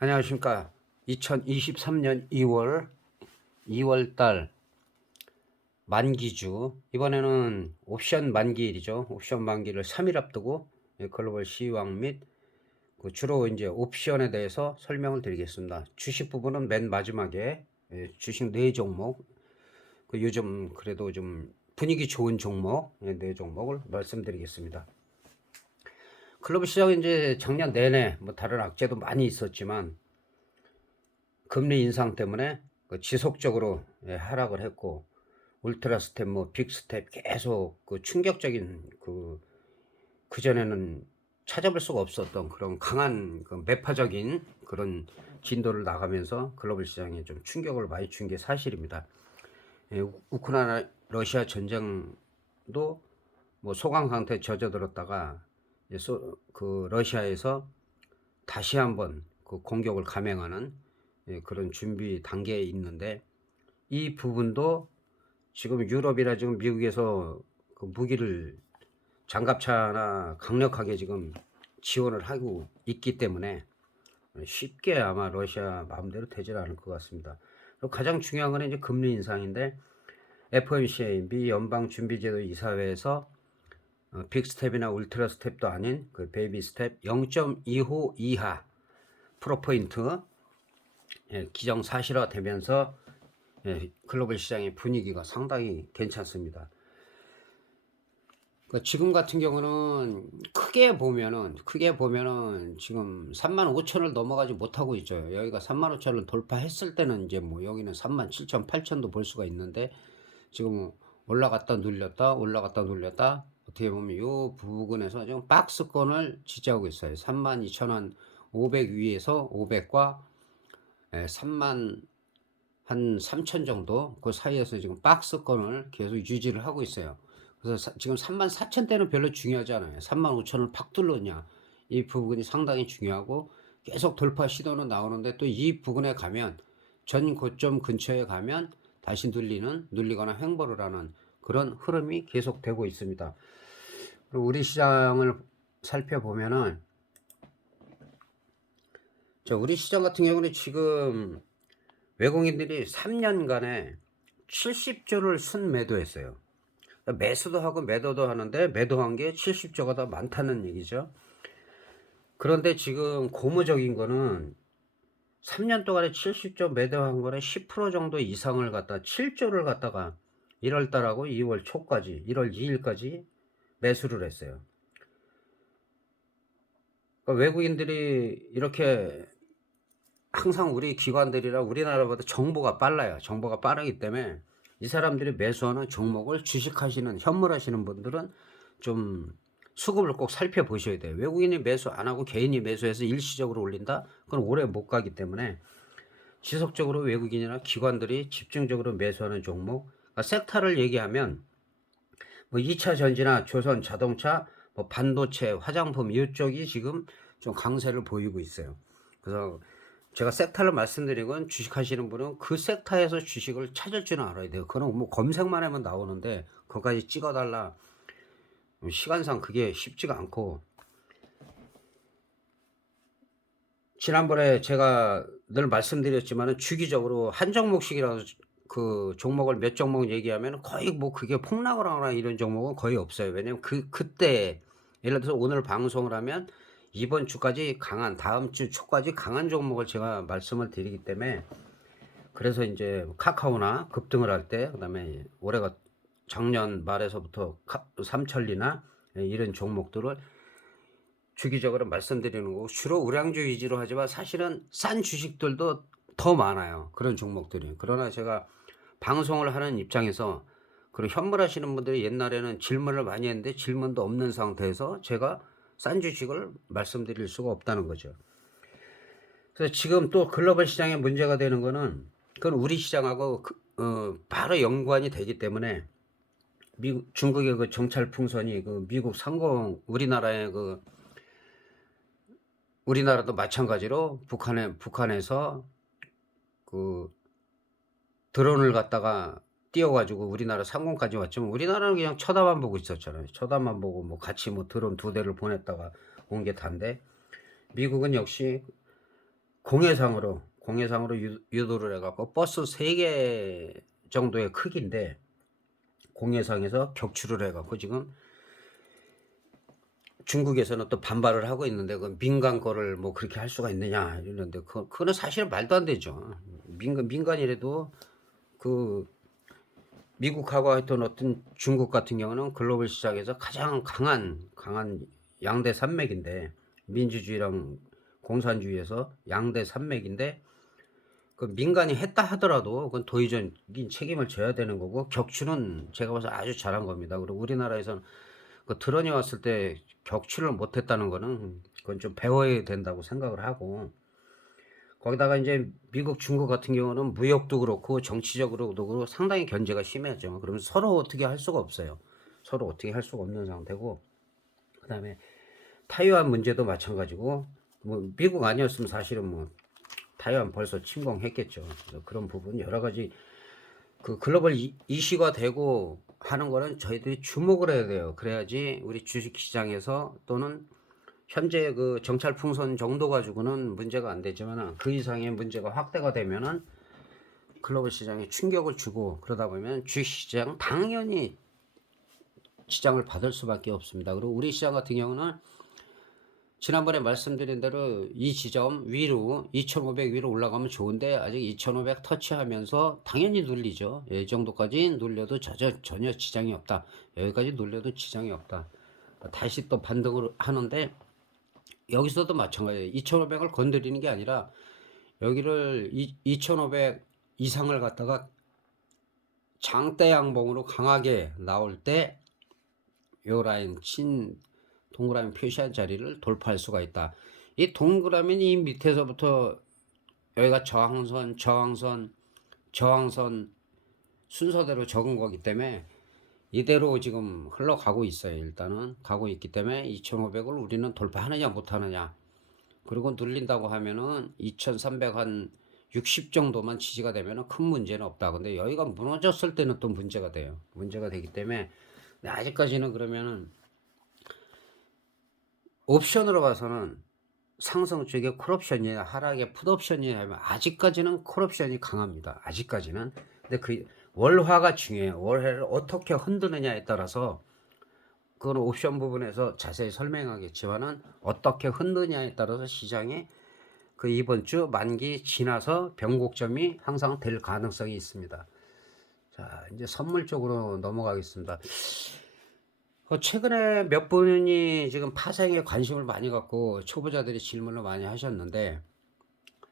안녕하십니까. 2023년 2월 달 만기주. 이번에는 옵션 만기일이죠. 옵션 만기를 3일 앞두고 글로벌 시황 및 주로 이제 옵션에 대해서 설명을 드리겠습니다. 주식 부분은 맨 마지막에 주식 4종목, 요즘 그래도 좀 분위기 좋은 종목 4종목을 말씀드리겠습니다. 글로벌 시장은 이제 작년 내내 뭐 다른 악재도 많이 있었지만 금리 인상 때문에 지속적으로 하락을 했고, 울트라 스텝, 뭐 빅 스텝 계속 충격적인 그전에는 찾아볼 수가 없었던 그런 강한 매파적인 그런 진도를 나가면서 글로벌 시장에 좀 충격을 많이 준 게 사실입니다. 우크라이나 러시아 전쟁도 뭐 소강 상태에 젖어들었다가 러시아에서 다시 한번 공격을 감행하는 그런 준비 단계에 있는데, 이 부분도 지금 유럽이나 지금 미국에서 무기를 장갑차나 강력하게 지금 지원을 하고 있기 때문에 쉽게 아마 러시아 마음대로 되질 않을 것 같습니다. 그리고 가장 중요한 건 이제 금리 인상인데, FOMC 미 연방준비제도 이사회에서 빅스텝이나 울트라 스텝도 아닌 베이비 스텝 0.25 이하 프로포인트 기정사실화되면서 글로벌 시장의 분위기가 상당히 괜찮습니다. 지금 같은 경우는 크게 보면은 지금 35,000을 넘어가지 못하고 있죠. 여기가 35,000을 돌파했을 때는 이제 뭐 여기는 37,000, 8,000도 볼 수가 있는데, 지금 올라갔다 눌렸다 어떻게 보면 이 부분에서 지금 박스권을 지지하고 있어요. 32,000원 500 위에서 500과 3만 한 3천 정도 그 사이에서 지금 박스권을 계속 유지를 하고 있어요. 그래서 지금 34,000대는 별로 중요하지 않아요. 35,000을 팍 뚫느냐, 이 부분이 상당히 중요하고, 계속 돌파 시도는 나오는데 또 이 부분에 가면, 전 고점 근처에 가면 다시 눌리거나 횡보를 하는 그런 흐름이 계속되고 있습니다. 그리고 우리 시장을 살펴보면은, 우리 시장 같은 경우는 지금 외국인들이 3년간에 70조를 순매도했어요. 매수도 하고 매도도 하는데, 매도한 게 70조가 더 많다는 얘기죠. 그런데 지금 고무적인 거는 3년 동안에 70조 매도한 거는 10% 정도 이상을 갖다 7조를 갖다가 1월 달하고 2월 초까지 1월 2일까지 매수를 했어요. 그러니까 외국인들이 이렇게 항상 우리 기관들이라 우리나라보다 정보가 빨라요. 정보가 빠르기 때문에 이 사람들이 매수하는 종목을 주식하시는, 현물하시는 분들은 좀 수급을 꼭 살펴보셔야 돼요. 외국인이 매수 안 하고 개인이 매수해서 일시적으로 올린다? 그건 오래 못 가기 때문에 지속적으로 외국인이나 기관들이 집중적으로 매수하는 종목, 그러니까 섹터를 얘기하면 뭐 2차 전지나 조선 자동차, 뭐 반도체, 화장품 이쪽이 지금 좀 강세를 보이고 있어요. 그래서 제가 섹터를 말씀드린 건, 주식하시는 분은 그 섹터에서 주식을 찾을 줄은 알아야 돼요. 그건 뭐 검색만 하면 나오는데 그것까지 찍어달라, 시간상 그게 쉽지가 않고, 지난번에 제가 늘 말씀드렸지만 주기적으로 한 종목씩이라도 그 종목을 몇 종목 얘기하면 거의 뭐 그게 폭락을 하거나 이런 종목은 거의 없어요. 왜냐면 그때 예를 들어서 오늘 방송을 하면 이번 주까지 강한, 다음 주 초까지 강한 종목을 제가 말씀을 드리기 때문에, 그래서 이제 카카오나 급등을 할 때, 그다음에 올해가 작년 말에서부터 삼천리나 이런 종목들을 주기적으로 말씀드리는 거고, 주로 우량주 위주로 하지만 사실은 싼 주식들도 더 많아요. 그런 종목들이. 그러나 제가 방송을 하는 입장에서, 그리고 현물하시는 분들이 옛날에는 질문을 많이 했는데 질문도 없는 상태에서 제가 싼 주식을 말씀드릴 수가 없다는 거죠. 그래서 지금 또 글로벌 시장에 문제가 되는 거는, 그건 우리 시장하고 바로 연관이 되기 때문에, 중국의 그 정찰 풍선이 미국 상공, 우리나라도 마찬가지로 북한에서 그 드론을 갖다가 띄워가지고 우리나라 상공까지 왔지만, 우리나라는 그냥 쳐다만 보고 있었잖아요. 쳐다만 보고 뭐 같이 뭐 드론 2대를 보냈다가 온 게 단데, 미국은 역시 공해상으로 유도를 해 갖고 버스 3개 정도의 크기인데 공해상에서 격추를 해 갖고 지금 중국에서는 또 반발을 하고 있는데 그 민간 거를 뭐 그렇게 할 수가 있느냐 이러는데 그거는 사실은 말도 안 되죠. 민간이라도 그 미국하고 하여튼 어떤 중국 같은 경우는 글로벌 시장에서 가장 강한 양대 산맥인데 민주주의랑 공산주의에서 양대 산맥인데 그 민간이 했다 하더라도 그건 도의적인 책임을 져야 되는 거고 격추는 제가 봐서 아주 잘한 겁니다. 그리고 우리나라에서는 그 드론이 왔을 때 격추를 못했다는 거는 그건 좀 배워야 된다고 생각을 하고 거기다가 이제 미국, 중국 같은 경우는 무역도 그렇고 정치적으로도 그렇고 상당히 견제가 심하죠. 그러면 서로 어떻게 할 수가 없어요. 서로 어떻게 할 수가 없는 상태고 그다음에 타이완 문제도 마찬가지고 뭐 미국 아니었으면 사실은 뭐 타이완 벌써 침공했겠죠. 그래서 그런 부분 여러 가지 그 글로벌 이슈가 되고 하는 거는 저희들이 주목을 해야 돼요. 그래야지 우리 주식시장에서 또는 현재 그 정찰 풍선 정도 가지고는 문제가 안 되지만 그 이상의 문제가 확대가 되면은 글로벌 시장에 충격을 주고 그러다 보면 주식시장 당연히 지장을 받을 수밖에 없습니다. 그리고 우리 시장 같은 경우는 지난번에 말씀드린 대로 이 지점 위로 2500 위로 올라가면 좋은데 아직 2500 터치하면서 당연히 눌리죠. 이 정도까지 눌려도 전혀 지장이 없다. 여기까지 눌려도 지장이 없다. 다시 또 반등을 하는데 여기서도 마찬가지예요. 2500을 건드리는 게 아니라 여기를 2500 이상을 갖다가 장대 양봉으로 강하게 나올 때 요 라인 동그라미 표시한 자리를 돌파할 수가 있다. 이 동그라미는 이 밑에서부터 여기가 저항선 순서대로 적은 거기 때문에 이대로 지금 흘러가고 있어요. 일단은 가고 있기 때문에 2500을 우리는 돌파하느냐 못하느냐 그리고 눌린다고 하면은 2300 한 60 정도만 지지가 되면은 큰 문제는 없다. 근데 여기가 무너졌을 때는 또 문제가 돼요. 문제가 되기 때문에 아직까지는 그러면은 옵션으로 봐서는 상승 쪽에 콜옵션이냐 하락에 풋옵션이냐 하면 아직까지는 콜옵션이 강합니다. 아직까지는. 근데 그 월화가 중요해요. 월화를 어떻게 흔드느냐에 따라서 그건 옵션 부분에서 자세히 설명하겠지만은 어떻게 흔드냐에 따라서 시장이 그 이번 주 만기 지나서 변곡점이 항상 될 가능성이 있습니다. 자, 이제 선물 쪽으로 넘어가겠습니다. 최근에 몇 분이 지금 파생에 관심을 많이 갖고 초보자들이 질문을 많이 하셨는데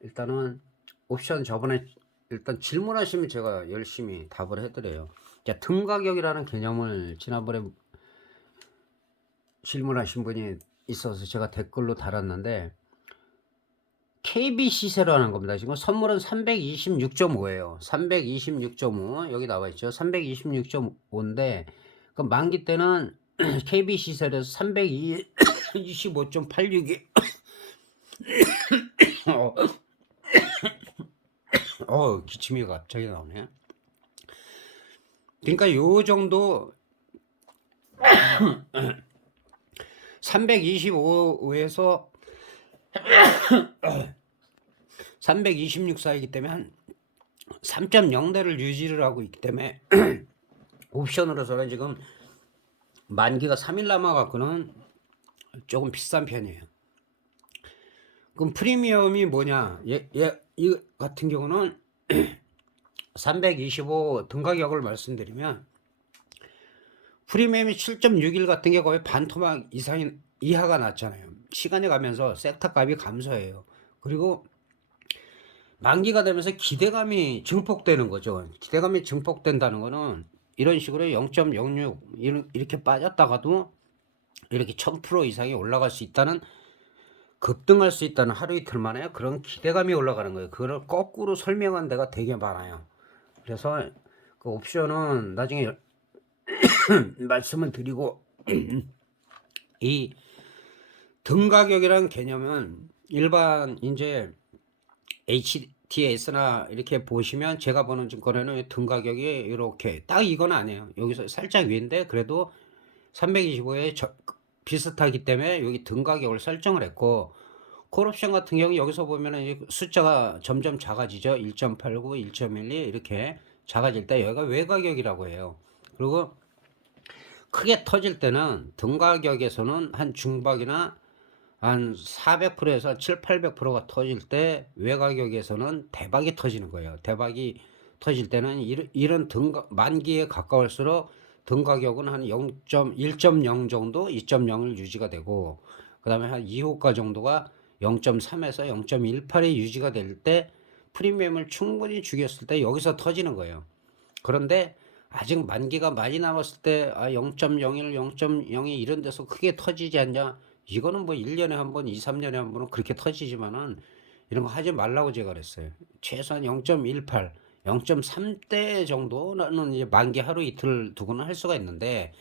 일단은 옵션 저번에 일단 질문하시면 제가 열심히 답을 해드려요. 자, 등가격이라는 개념을 지난번에 질문하신 분이 있어서 제가 댓글로 달았는데 KB 시세라는 겁니다. 지금 선물은 326.5예요. 326.5 여기 나와 있죠. 326.5인데 그 만기 때는 KB 시세에서 325.86이 기침이 갑자기 나오네. 그러니까 요 정도 325에서 326 사이기 때문에 한 3.0대를 유지를 하고 있기 때문에 옵션으로서는 지금 만기가 3일 남아갖고는 조금 비싼 편이에요. 그럼 프리미엄이 뭐냐? 이 같은 경우는 325 등가격을 말씀드리면 프리미엄이 7.61 같은 게 거의 반토막 이하가 났잖아요. 시간이 가면서 섹터 값이 감소해요. 그리고 만기가 되면서 기대감이 증폭되는 거죠. 기대감이 증폭된다는 거는 이런 식으로 0.06 이렇게 빠졌다가도 이렇게 1000% 이상이 올라갈 수 있다는 급등할 수 있다는 하루 이틀 만에 그런 기대감이 올라가는 거예요. 그걸 거꾸로 설명한 데가 되게 많아요. 그래서 그 옵션은 나중에 말씀을 드리고 이 등가격이라는 개념은 일반 이제 HTS나 이렇게 보시면 제가 보는 증권에는 등가격이 이렇게 딱 이건 아니에요. 여기서 살짝 위인데 그래도 325에 비슷하기 때문에 여기 등가격을 설정을 했고 콜옵션 같은 경우 여기서 보면은 이 숫자가 점점 작아지죠. 1.89, 1.12 이렇게 작아질 때 여기가 외가격이라고 해요. 그리고 크게 터질 때는 등가격에서는 한 중박이나 한 400%에서 700~800%가 터질 때 외가격에서는 대박이 터지는 거예요. 대박이 터질 때는 이런 등가 만기에 가까울수록 등가격은 한 1.0 정도, 2.0을 유지가 되고, 그다음에 한 2호가 정도가 0.3에서 0.18이 유지가 될 때 프리미엄을 충분히 죽였을 때 여기서 터지는 거예요. 그런데 아직 만기가 많이 남았을 때 0.01, 0.02 이런 데서 크게 터지지 않냐? 이거는 뭐 1년에 한 번, 2, 3년에 한 번은 그렇게 터지지만은 이런 거 하지 말라고 제가 그랬어요. 최소한 0.18, 0.3대 정도는 이제 만기 하루 이틀 두고는 할 수가 있는데,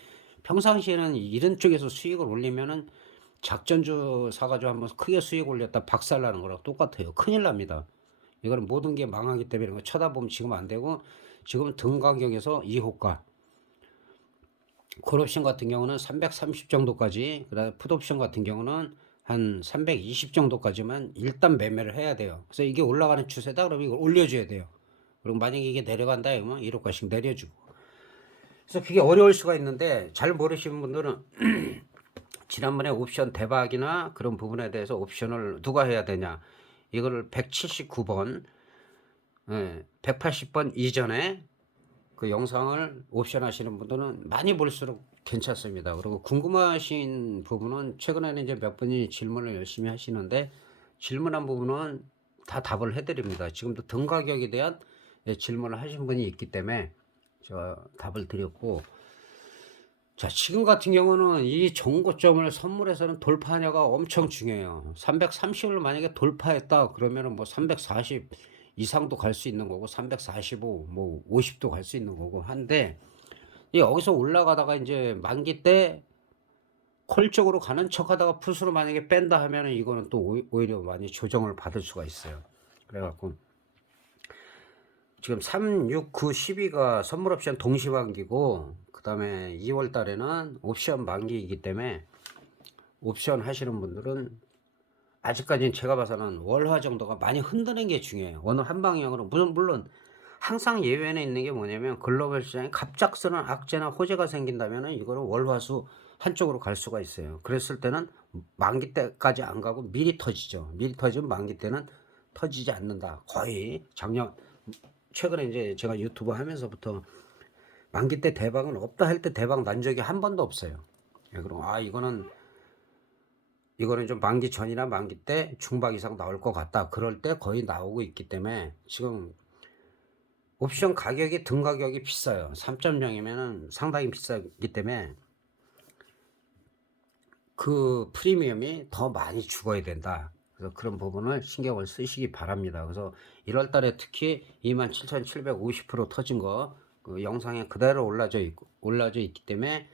평상시에는 이런 쪽에서 수익을 올리면은 작전주 사가지고 한번 크게 수익 올렸다 박살나는 거랑 똑같아요. 큰일 납니다. 이거는 모든 게 망하기 때문에 이런 거 쳐다보면 지금 안 되고, 지금 등 가격에서 2호가 콜옵션 같은 경우는 330 정도까지, 그다음에 풋옵션 같은 경우는 한 320 정도까지만 일단 매매를 해야 돼요. 그래서 이게 올라가는 추세다 그러면 이걸 올려줘야 돼요. 그리고 만약에 이게 내려간다 그러면 1호가씩 내려주고. 그래서 그게 어려울 수가 있는데, 잘 모르시는 분들은 지난번에 옵션 대박이나 그런 부분에 대해서 옵션을 누가 해야 되냐, 이거를 179번 180번 이전에 그 영상을 옵션 하시는 분들은 많이 볼수록 괜찮습니다. 그리고 궁금하신 부분은 최근에는 이제 몇 분이 질문을 열심히 하시는데, 질문한 부분은 다 답을 해드립니다. 지금도 등 가격에 대한 질문을 하신 분이 있기 때문에 제가 답을 드렸고, 자, 지금 같은 경우는 이 정고점을 선물에서는 돌파하냐가 엄청 중요해요. 330을 만약에 돌파했다 그러면은 뭐 340 이상도 갈 수 있는 거고, 345, 뭐 50도 갈 수 있는 거고 한데, 여기서 올라가다가 이제 만기 때 콜 쪽으로 가는 척 하다가 풋으로 만약에 뺀다 하면은 이거는 또 오히려 많이 조정을 받을 수가 있어요. 그래갖고 지금 3, 6, 9, 12가 선물 옵션 동시 만기고, 그 다음에 2월 달에는 옵션 만기이기 때문에 옵션 하시는 분들은 아직까지는 제가 봐서는 월화 정도가 많이 흔드는 게 중요해요. 어느 한 방향으로. 물론 항상 예외는 있는 게 뭐냐면, 글로벌 시장에 갑작스런 악재나 호재가 생긴다면 이거는 월화수 한쪽으로 갈 수가 있어요. 그랬을 때는 만기 때까지 안 가고 미리 터지죠. 미리 터지면 만기 때는 터지지 않는다. 거의 작년 최근에 이제 제가 유튜브 하면서부터 만기 때 대박은 없다 할 때 대박 난 적이 한 번도 없어요. 그럼 이거는 좀 만기 전이나 만기 때 중박 이상 나올 것 같다, 그럴 때 거의 나오고 있기 때문에, 지금 옵션 가격이 등 가격이 비싸요. 3.0이면은 상당히 비싸기 때문에 그 프리미엄이 더 많이 죽어야 된다. 그래서 그런 부분을 신경을 쓰시기 바랍니다. 그래서 1월 달에 특히 27,750% 터진 거 그 영상에 그대로 올라져 있기 때문에,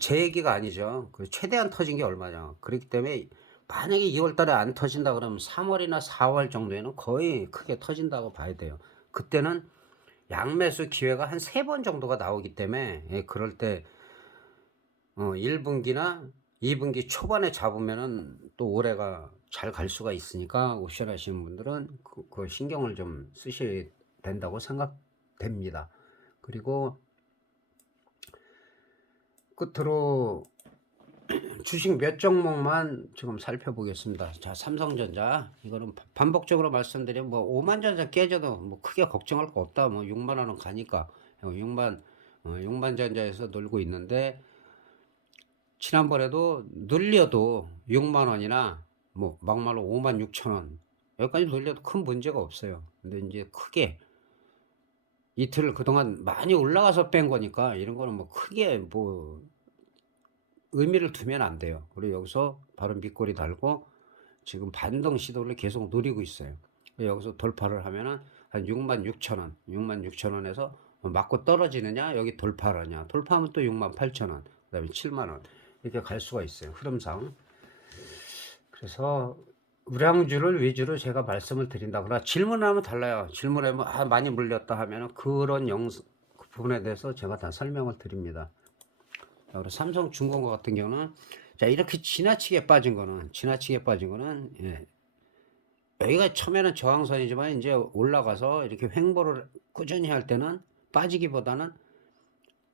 제 얘기가 아니죠. 그 최대한 터진 게 얼마냐. 그렇기 때문에 만약에 2월 달에 안 터진다 그러면 3월이나 4월 정도에는 거의 크게 터진다고 봐야 돼요. 그때는 양매수 기회가 한 3번 정도가 나오기 때문에, 그럴 때 1분기나 2분기 초반에 잡으면은 또 올해가 잘 갈 수가 있으니까, 옵션 하시는 분들은 그 신경을 좀 쓰셔야 된다고 생각됩니다. 그리고 끝으로 주식 몇 종목만 지금 살펴보겠습니다. 자, 삼성전자, 이거는 반복적으로 말씀드리면 뭐 5만 전자 깨져도 뭐 크게 걱정할 거 없다. 뭐 6만 원은 가니까 6만 전자에서 놀고 있는데, 지난번에도 늘려도 6만 원이나 뭐 막말로 5만 6천 원 여기까지 늘려도 큰 문제가 없어요. 근데 이제 크게 이틀 그동안 많이 올라가서 뺀 거니까 이런 거는 뭐 크게 뭐 의미를 두면 안 돼요. 그리고 여기서 바로 밑꼬리 달고 지금 반등 시도를 계속 노리고 있어요. 여기서 돌파를 하면은 한 6만 6천 원, 6만 6천 원에서 맞고 떨어지느냐, 여기 돌파를 하냐. 돌파하면 또 6만 8천 원, 그다음에 7만 원 이렇게 갈 수가 있어요. 흐름상. 그래서 우량주를 위주로 제가 말씀을 드린다. 그러나 질문하면 달라요. 질문하면 많이 물렸다 하면은 그런 그 부분에 대해서 제가 다 설명을 드립니다. 그리고 삼성중공업 같은 경우는 자, 이렇게 지나치게 빠진 거는 예, 여기가 처음에는 저항선이지만 인제 올라가서 이렇게 횡보를 꾸준히 할 때는 빠지기보다는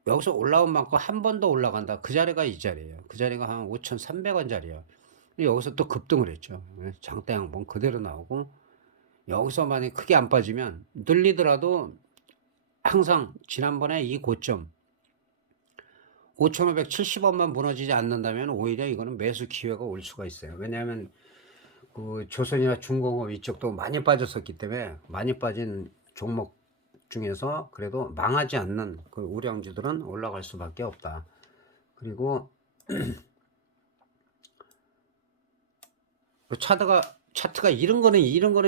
여기서 올라온 만큼 한 번 더 올라간다. 그 자리가 이 자리예요. 그 자리가 한 5,300원 자리야. 여기서 또 급등을 했죠. 예, 장대 양봉 그대로 나오고, 여기서 만약에 크게 안 빠지면 늘리더라도 항상 지난번에 이 고점 5,570원만 무너지지 않는다면 오히려 이거는 매수 기회가 올 수가 있어요. 왜냐하면 그 조선이나 중공업 이쪽도 많이 빠졌었기 때문에, 많이 빠진 종목 중에서 그래도 망하지 않는 그 우량주들은 올라갈 수밖에 없다. 그리고 그 차트가 이런 거는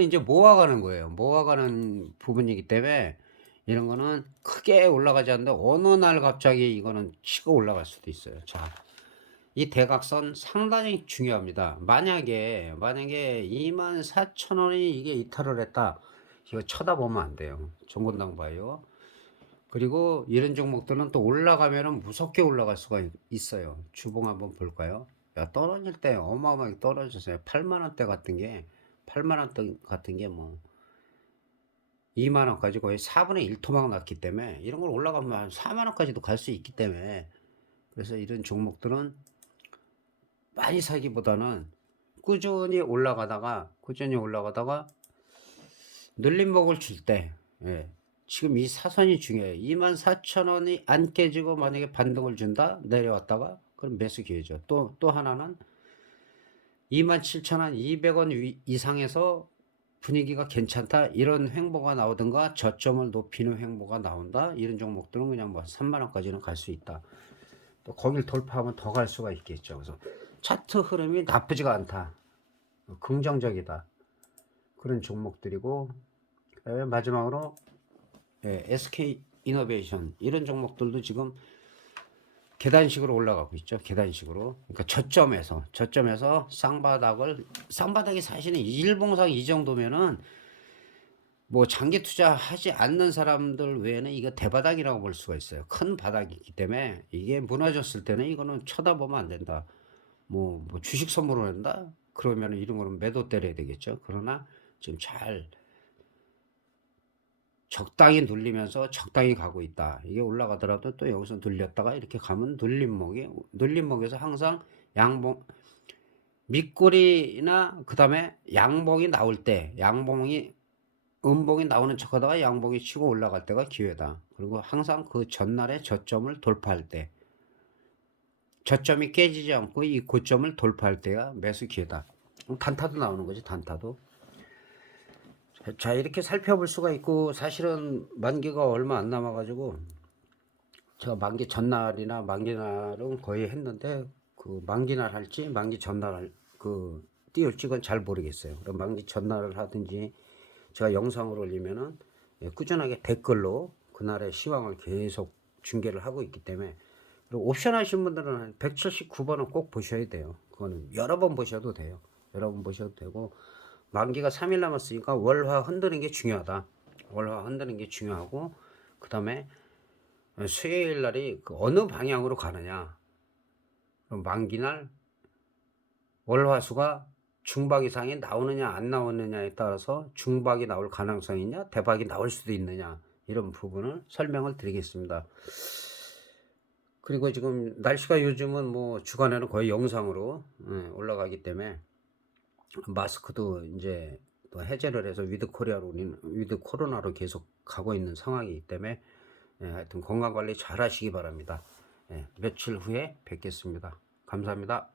이제 모아가는 거예요. 모아가는 부분이기 때문에 이런 거는 크게 올라가지 않는데 어느 날 갑자기 이거는 치고 올라갈 수도 있어요. 자, 이 대각선 상당히 중요합니다. 만약에 24,000원이 이게 이탈을 했다. 이거 쳐다보면 안 돼요. 정권당 바이오. 그리고 이런 종목들은 또 올라가면은 무섭게 올라갈 수가 있어요. 주봉 한번 볼까요? 야, 떨어질 때 어마어마하게 떨어졌어요. 8만 원대 같은 게, 8만 원대 같은 게 뭐 2만 원까지 거의 4분의 1 토막 났기 때문에, 이런 걸 올라가면 4만 원까지도 갈 수 있기 때문에, 그래서 이런 종목들은 많이 사기보다는 꾸준히 올라가다가 눌림목을 줄 때, 예, 지금 이 사선이 중요해요. 24,000원이 안 깨지고 만약에 반등을 준다, 내려왔다가, 그럼 매수 기회죠. 또 하나는 27,000원, 200원 이상에서 분위기가 괜찮다, 이런 횡보가 나오든가 저점을 높이는 횡보가 나온다, 이런 종목들은 그냥 뭐 3만 원까지는 갈 수 있다. 또 거길 돌파하면 더 갈 수가 있겠죠. 그래서 차트 흐름이 나쁘지가 않다, 긍정적이다, 그런 종목들이고, 그다음에 마지막으로 예, SK 이노베이션 이런 종목들도 지금 계단식으로 올라가고 있죠. 계단식으로. 그러니까 저점에서 쌍바닥이 사실은 일봉상 이 정도면은 뭐 장기 투자하지 않는 사람들 외에는 이거 대바닥이라고 볼 수가 있어요. 큰 바닥이기 때문에 이게 무너졌을 때는 이거는 쳐다보면 안 된다. 뭐 주식 선물을 한다? 그러면 이런 거는 매도 때려야 되겠죠. 그러나 지금 잘 적당히 눌리면서 적당히 가고 있다. 이게 올라가더라도 또 여기서 눌렸다가 이렇게 가면 눌림목에서 항상 양봉, 밑꼬리나 그 다음에 양봉이 나올 때, 음봉이 나오는 척하다가 양봉이 치고 올라갈 때가 기회다. 그리고 항상 그 전날의 저점을 돌파할 때, 저점이 깨지지 않고 이 고점을 돌파할 때가 매수 기회다. 단타도 나오는 거지, 단타도. 자, 이렇게 살펴볼 수가 있고, 사실은 만기가 얼마 안 남아가지고 제가 만기 전날이나 만기날은 거의 했는데, 그 만기날 할지 만기 전날 띄울지 그건 잘 모르겠어요. 그럼 만기 전날을 하든지 제가 영상을 올리면은 예, 꾸준하게 댓글로 그날의 시황을 계속 중계를 하고 있기 때문에. 그리고 옵션 하신 분들은 179번은 꼭 보셔야 돼요. 그거는 여러 번 보셔도 돼요. 여러 번 보셔도 되고, 만기가 3일 남았으니까 월화 흔드는 게 중요하다. 월화 흔드는 게 중요하고, 그 다음에 수요일 날이 그 어느 방향으로 가느냐. 그럼 만기날 월화수가 중박 이상이 나오느냐 안 나오느냐에 따라서 중박이 나올 가능성이 있냐, 대박이 나올 수도 있느냐, 이런 부분을 설명을 드리겠습니다. 그리고 지금 날씨가 요즘은 뭐 주간에는 거의 영상으로 올라가기 때문에, 마스크도 이제 또 해제를 해서 위드 코로나로 계속 가고 있는 상황이기 때문에 하여튼 건강 관리 잘 하시기 바랍니다. 며칠 후에 뵙겠습니다. 감사합니다.